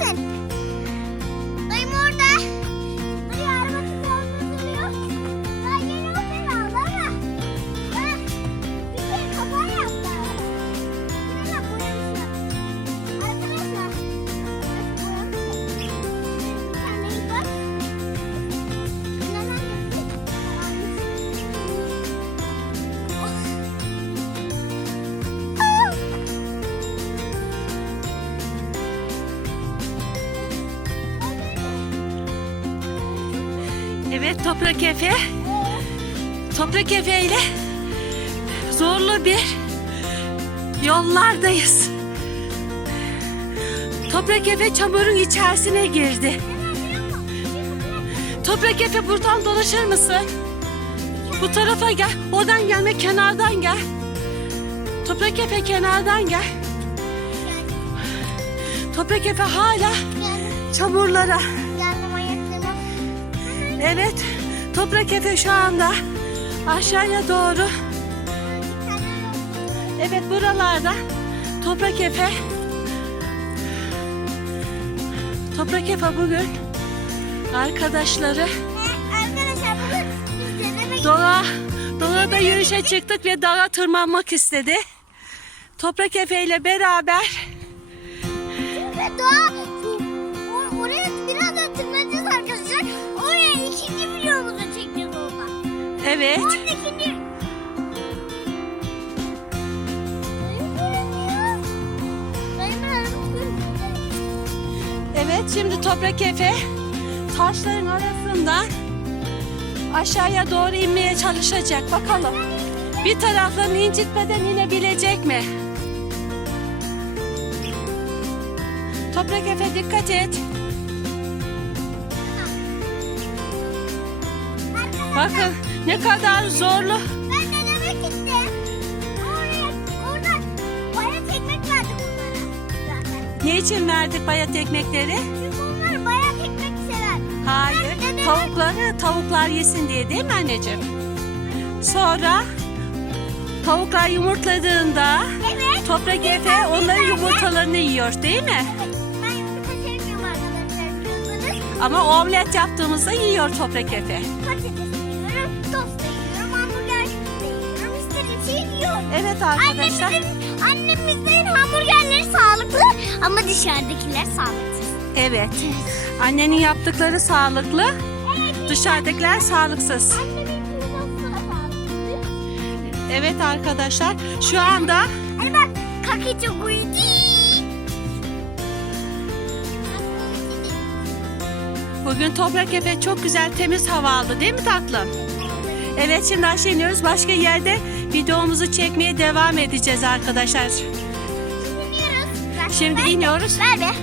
Bakın. Evet Toprak Efe. Toprak Efe ile zorlu bir yollardayız. Toprak Efe çamurun içerisine girdi. Toprak Efe buradan dolaşır mısın? Bu tarafa gel. Oradan gelme kenardan gel. Toprak Efe kenardan gel. Toprak Efe hala çamurlara. Evet. Toprak Efe şu anda aşağıya doğru. Evet buralarda Toprak Efe Toprak Efe bugün arkadaşları Arkadaşlar bugün deneme doğa doğada yürüyüşe çıktık ve dağa tırmanmak istedi. Toprak Efe ile beraber doğa evet evet şimdi Toprak Efe taşların arasından aşağıya doğru inmeye çalışacak bakalım. Bir taraflarını incitmeden inebilecek mi? Toprak Efe dikkat et. Bakın ne kadar zorlu. Ben denemek istedim. Oraya, orada bayat ekmek verdik onlara. Zaten. Ne için verdik bayat ekmekleri? Çünkü onlar bayat ekmek sever. Hayır. Denemek- Tavukları tavuklar yesin diye değil mi anneciğim? Sonra tavuklar yumurtladığında Evet. Toprak Efe onların yumurtalarını yiyor değil mi? Ben yumurta sevmiyorum arkadaşlar. Ama omlet yaptığımızda yiyor Toprak Efe. Patates yiyorum, tost da yiyorum, hamburger istediğim şeyi yiyorum. Evet arkadaşlar. Annemizin, annemizin hamburgerleri sağlıklı ama dışarıdakiler sağlıksız. Evet. Annenin yaptıkları sağlıklı, Evet. dışarıdakiler sağlıksız. Da sağlıksız. Evet arkadaşlar. Şu anda Ay bak kaki çok uyudu. bugün Toprak Efe çok güzel temiz hava aldı değil mi tatlım? Evet şimdi aşağı iniyoruz. Başka yerde videomuzu çekmeye devam edeceğiz arkadaşlar. Iniyoruz. Şimdi iniyoruz. Ver be.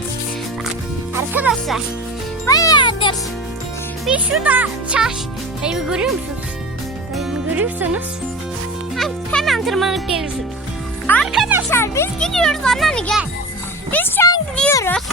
Arkadaşlar bayağıdır bir şurada çarş. Dayımı görüyor musunuz? Dayımı görüyorsanız hem, hemen tırmanıp gelirsiniz. Arkadaşlar biz gidiyoruz anneanne gel. Biz şu an gidiyoruz.